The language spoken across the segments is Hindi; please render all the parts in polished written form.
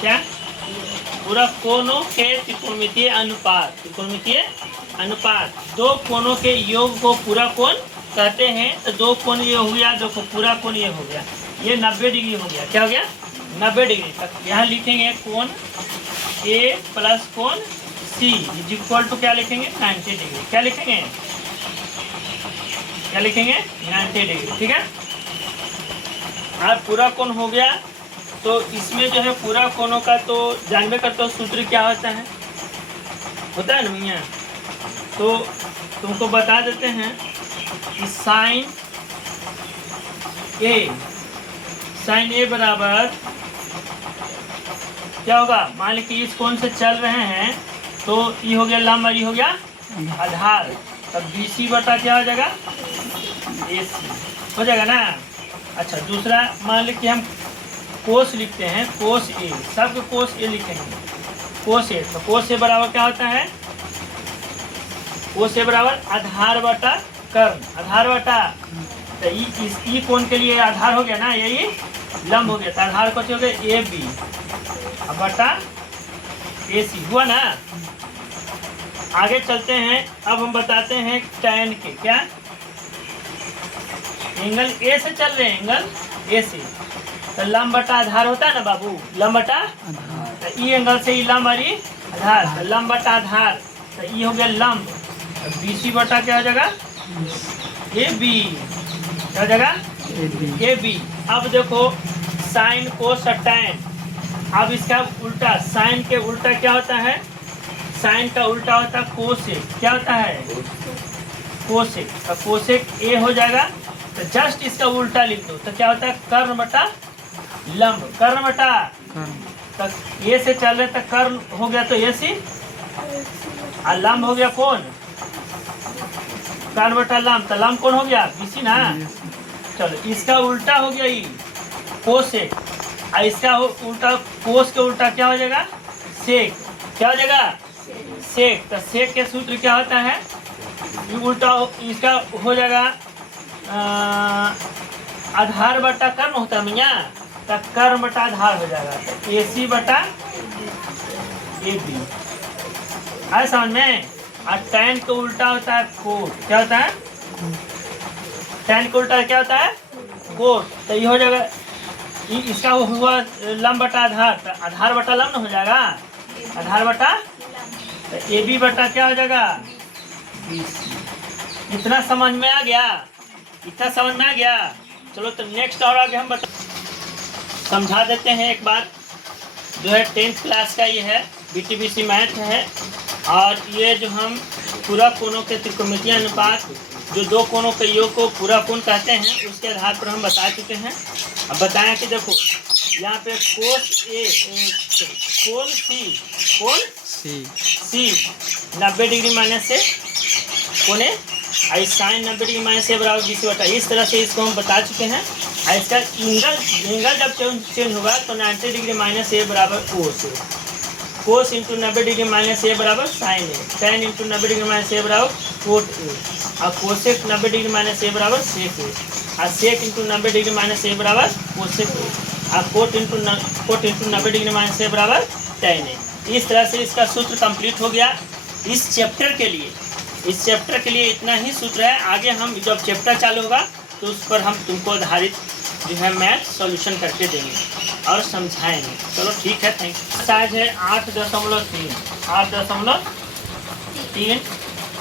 क्या? पूरा कोणों के त्रिकोणमितीय अनुपात। त्रिकोणमितीय अनुपात, दो कोणों के योग को पूरा कोण कहते हैं। तो दो कोण ये हो गया, देखो पूरा कोण ये हो गया, ये 90 डिग्री हो गया। क्या हो गया? 90 डिग्री तक। यहाँ लिखेंगे कोण ए प्लस कोण सी इज इक्वल टू क्या लिखेंगे? 90 डिग्री। क्या लिखेंगे? क्या लिखेंगे? 90 डिग्री। ठीक है, अब पूरा कोण हो गया। तो इसमें जो है पूरा कोणों का तो जानबे करते हो सूत्र क्या होता है, होता है ना भैया। तो तुमको बता देते हैं कि साइन ए बराबर क्या होगा? मान लीजिए इस कोण से चल रहे हैं तो ये हो गया लंब और ये हो गया आधार। तब BC बटा क्या हो जाएगा? AC हो जाएगा ना। अच्छा, दूसरा मान लीजिए हम कोस लिखते हैं, कोस ए, सबके कोस ए लिखेंगे। कोस ए, तो कोस ए बराबर क्या होता है? कोस ए बराबर आधार बटा कर्ण। आधार बटा, तो इस कोण के लिए आधार हो गया ना, यही लंब हो गया। तो आधार को हो गया AB बटा AC हुआ ना। आगे चलते हैं, अब हम बताते हैं टैन के। क्या? एंगल ए से चल रहे हैं, एंगल ए से, तो लंब बटा आधार होता है ना बाबू, लंब बटा आधार। तो ई एंगल से ई लंब और ई आधार, तो लंब बटा आधार, तो ई हो गया लंब। तो BC बटा क्या हो जाएगा? AB। क्या हो जाएगा? AB। अब देखो साइन कोस टैन, अब इसका उल्टा, साइन के उल्टा क्या होता है? साइन का उल्टा होता है कोसेक। क्या होता है? कोसेक। तो कोसेक ए हो जाएगा। तो जस्ट इसका उल्टा लिख दो, तो क्या होता है? कर्ण बटा लंब। कर्ण बटा, तो ए से चल रहे तो कर्ण हो गया तो AC, और लंब हो गया कौन? कर्ण बटा लंब, तो लंब कौन हो गया? BC ना। चलो, इसका उल्टा हो गया ये कोसेक, और इसका उल्टा, कोस के उल्टा क्या हो जाएगा? सेक। क्या हो जाएगा? सेक। तो सेक के सूत्र क्या होता है? ये उल्टा इसका हो जाएगा आधार बटा कर्ण होता है भैया, तो कर्ण बटा आधार हो जाएगा। तो AC बटा AB आए समझ में। और टैन का उल्टा होता है कोट। क्या होता है? टैन का उल्टा क्या होता है? कोट। तो ये हो जाएगा, इसका हुआ लंब बटा आधार, तो आधार बटा लंब हो जाएगा, आधार बटा, तो AB बटा क्या हो जाएगा? BC। इतना समझ में आ गया? इतना समझ में आ गया? चलो, तो नेक्स्ट और आगे हम समझा देते हैं एक बार। जो है 10th क्लास का ये है, BTBC मैथ है। और ये जो हम पूरा कोणों के त्रिकोणमितीय अनुपात, जो दो कोणों के योग को पूरा कोण कहते हैं, उसके आधार पर हम बता चुके हैं। अब बताएं कि देखो यहाँ पे कोस ए, कोण C 90 डिग्री माइनस से कोने, आई साइन 90 डिग्री माइनस से बराबर BC बटा। इस तरह से इसको हम बता चुके हैं। और इसका एंगल जब चेंज होगा तो 90 डिग्री माइनस ए बराबर कोस इंटू 90 डिग्री माइनस ए बराबर साइन ए, साइन इंटू 90 डिग्री माइनस ए बराबर कोट ए, और कोसेक 90 डिग्री माइनस ए बराबर सेक ए, और सेक इंटू 90 डिग्री माइनस ए बराबर कोसेक ए, और कोट इंटू 90 डिग्री माइनस ए बराबर टैन ए। इस तरह से इसका सूत्र कंप्लीट हो गया इस चैप्टर के लिए। इस चैप्टर के लिए इतना ही सूत्र है। आगे हम जब चैप्टर चालू होगा तो उस पर हम तुमको आधारित जो है मैथ सॉल्यूशन करके देंगे और समझाएंगे। चलो ठीक है, थैंक यू। साइज है 8.3।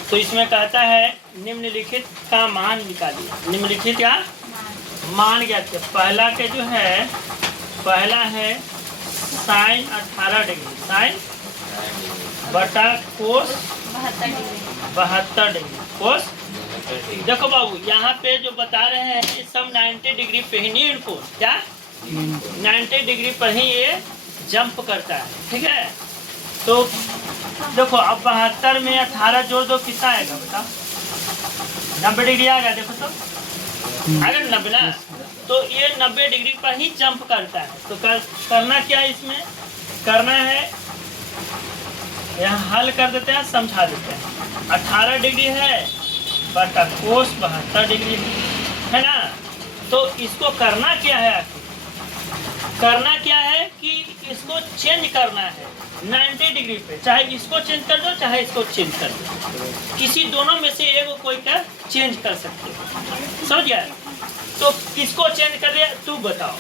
तो इसमें कहता है निम्नलिखित का मान निकालिए। निम्नलिखित का मान ज्ञात है। पहला के जो है, पहला है साइन 18 डिग्री, साइन बटा कोस 72 डिग्री, कोस। देखो बाबू यहाँ पे जो बता रहे हैं ये सब 90 डिग्री पे ही, नीड को क्या 90 डिग्री पर ही ये जंप करता है। ठीक है, तो देखो अब 72 में 18 जोड़ दो, कितना आएगा बेटा? 90 डिग्री आएगा। देखो तो आएगा 90 ना। तो ये 90 डिग्री पर ही जंप करता है। तो करना क्या है इसमें? करना है, यहाँ हल कर देते हैं, समझा देते हैं। 18 डिग्री है बटा कोस 72 डिग्री है ना। तो इसको करना क्या है? आखिर करना क्या है कि इसको चेंज करना है 90 डिग्री पे, चाहे इसको चेंज कर दो चाहे इसको चेंज कर दो, किसी दोनों में से एक कोई का चेंज कर सकते हो, समझ गया। तो किसको चेंज कर दिया तू बताओ,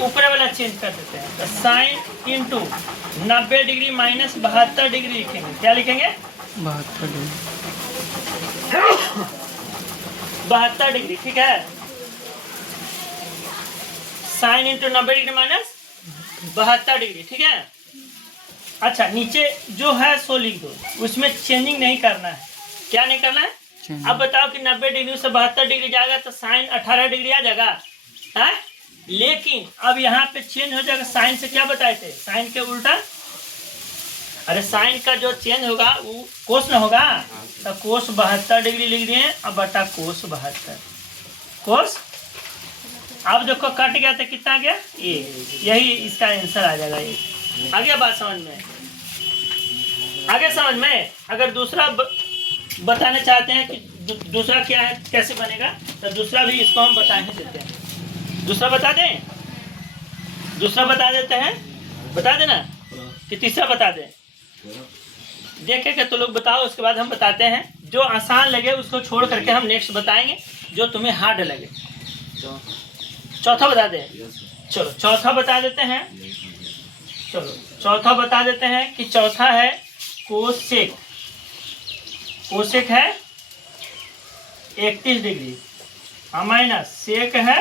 ऊपर वाला चेंज कर देते हैं। तो sine into 90 degree minus 72 degree लिखेंगे, क्या लिखेंगे 72 डिग्री, 72 डिग्री, ठीक है। Sine into 90 degree minus 72 degree, ठीक है। अच्छा नीचे जो है सो लिख दो, उसमें चेंजिंग नहीं करना है, क्या नहीं करना है। अब बताओ कि 90 डिग्री से 72 डिग्री जाएगा तो साइन 18 डिग्री आ जाएगा, है? लेकिन अब यहाँ पे चेंज हो जाएगा, साइन से क्या बताए थे, साइन के उल्टा, अरे साइन का जो चेंज होगा वो कोस न होगा, तो कोस 72 डिग्री लिख दिए, अब बटा कोस 72 कोस। अब देखो कट गया तो कितना आ गया ये, यही इसका आंसर आ जाएगा ये। आ गया बात समझ में, आगे समझ में। अगर दूसरा बताना चाहते हैं कि दूसरा क्या है कैसे बनेगा, तो दूसरा भी इसको हम बता ही देते हैं। दूसरा बता दें, दूसरा बता देते हैं, बता देना कि तीसरा बता दें, देखेंगे तो लोग बताओ, उसके बाद हम बताते हैं। जो आसान लगे उसको छोड़ करके हम नेक्स्ट बताएंगे, जो तुम्हें हार्ड लगे। चौथा बता दें, चलो चौथा बता देते हैं, चलो चौथा बता देते हैं कि चौथा है कोसेक, कोसेक है 31 डिग्री माइनस सेक है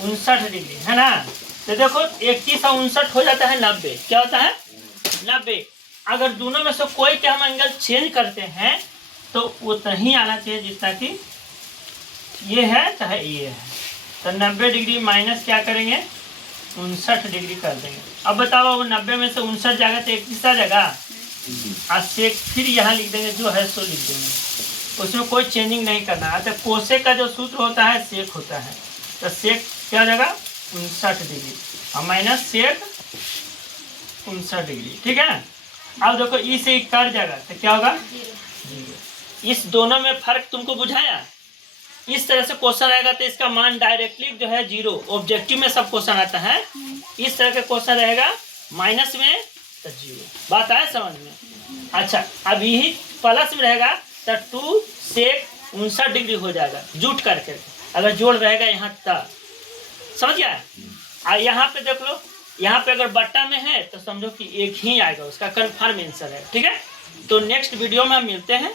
59 डिग्री, है ना। तो देखो 31 और 59 हो जाता है 90, क्या होता है 90। अगर दोनों में से कोई के हम एंगल चेंज करते हैं तो उतना ही आना चाहिए जितना कि ये है चाहे ये है। तो 90 डिग्री माइनस क्या करेंगे 59 डिग्री कर देंगे। अब बताओ 90 में से 59 जाएगा तो 31 आ जाएगा, और सेक फिर यहाँ लिख देंगे, जो है सो लिख देंगे, उसमें कोई चेंजिंग नहीं करना है। तो कोसेक का जो सूत्र होता है सेक होता है, तो सेक क्या हो जाएगा 59 डिग्री और माइनस सेक 59 डिग्री, ठीक है। अब देखो ई से कट जाएगा तो क्या होगा, इस दोनों में फर्क तुमको बुझाया। इस तरह से क्वेश्चन आएगा तो इसका मान डायरेक्टली जो है 0, ऑब्जेक्टिव में सब क्वेश्चन आता है। इस तरह का क्वेश्चन रहेगा माइनस में तो 0, बात आया समझ में। अच्छा अब यही प्लस में रहेगा तो 2 सेक 59 डिग्री हो जाएगा जुट करके, अगर जोड़ रहेगा यहाँ तक, समझ गया। और यहाँ पे देख लो, यहाँ पे अगर बट्टा में है तो समझो कि एक ही आएगा, उसका कन्फर्म आंसर है, ठीक है। तो नेक्स्ट वीडियो में हम मिलते हैं।